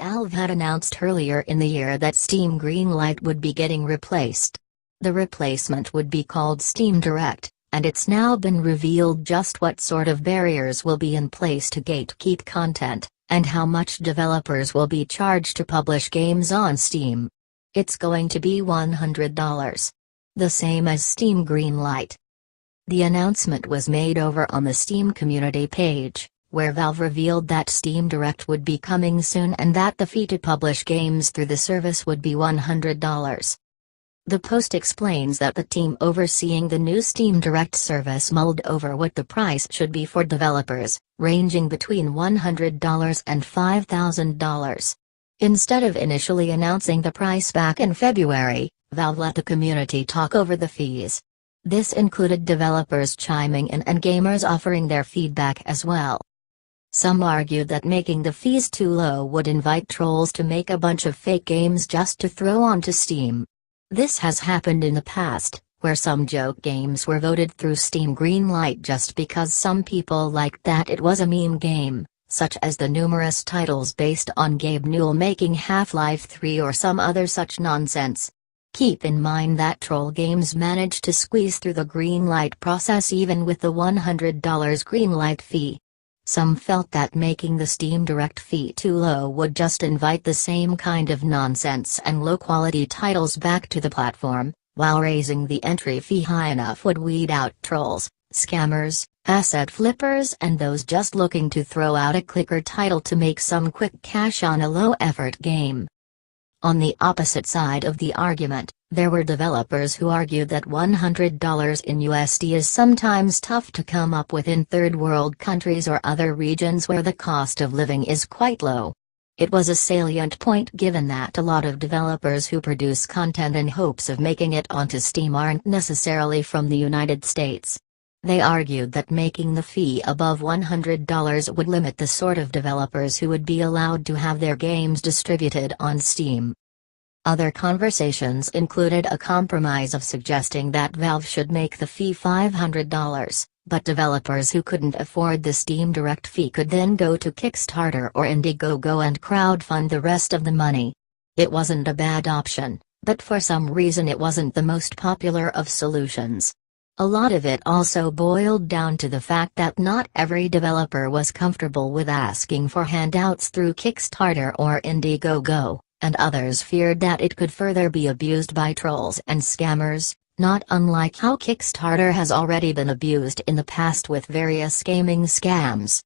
Valve had announced earlier in the year that Steam Greenlight would be getting replaced. The replacement would be called Steam Direct, and it's now been revealed just what sort of barriers will be in place to gatekeep content, and how much developers will be charged to publish games on Steam. It's going to be $100. The same as Steam Greenlight. The announcement was made over on the Steam community page, where Valve revealed that Steam Direct would be coming soon and that the fee to publish games through the service would be $100. The post explains that the team overseeing the new Steam Direct service mulled over what the price should be for developers, ranging between $100 and $5,000. Instead of initially announcing the price back in February, Valve let the community talk over the fees. This included developers chiming in and gamers offering their feedback as well. Some argued that making the fees too low would invite trolls to make a bunch of fake games just to throw onto Steam. This has happened in the past, where some joke games were voted through Steam Greenlight just because some people liked that it was a meme game, such as the numerous titles based on Gabe Newell making Half-Life 3 or some other such nonsense. Keep in mind that troll games manage to squeeze through the Greenlight process even with the $100 Greenlight fee. Some felt that making the Steam Direct fee too low would just invite the same kind of nonsense and low-quality titles back to the platform, while raising the entry fee high enough would weed out trolls, scammers, asset flippers and those just looking to throw out a clicker title to make some quick cash on a low-effort game. On the opposite side of the argument, there were developers who argued that $100 in USD is sometimes tough to come up with in third-world countries or other regions where the cost of living is quite low. It was a salient point given that a lot of developers who produce content in hopes of making it onto Steam aren't necessarily from the United States. They argued that making the fee above $100 would limit the sort of developers who would be allowed to have their games distributed on Steam. Other conversations included a compromise of suggesting that Valve should make the fee $500, but developers who couldn't afford the Steam Direct fee could then go to Kickstarter or Indiegogo and crowdfund the rest of the money. It wasn't a bad option, but for some reason it wasn't the most popular of solutions. A lot of it also boiled down to the fact that not every developer was comfortable with asking for handouts through Kickstarter or Indiegogo, and others feared that it could further be abused by trolls and scammers, not unlike how Kickstarter has already been abused in the past with various gaming scams.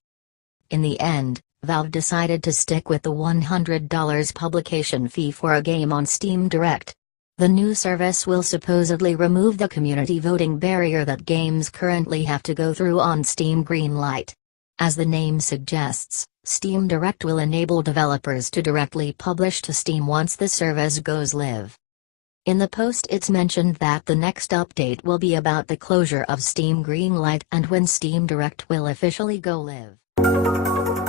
In the end, Valve decided to stick with the $100 publication fee for a game on Steam Direct. The new service will supposedly remove the community voting barrier that games currently have to go through on Steam Greenlight. As the name suggests, Steam Direct will enable developers to directly publish to Steam once the service goes live. In the post it's mentioned that the next update will be about the closure of Steam Greenlight and when Steam Direct will officially go live.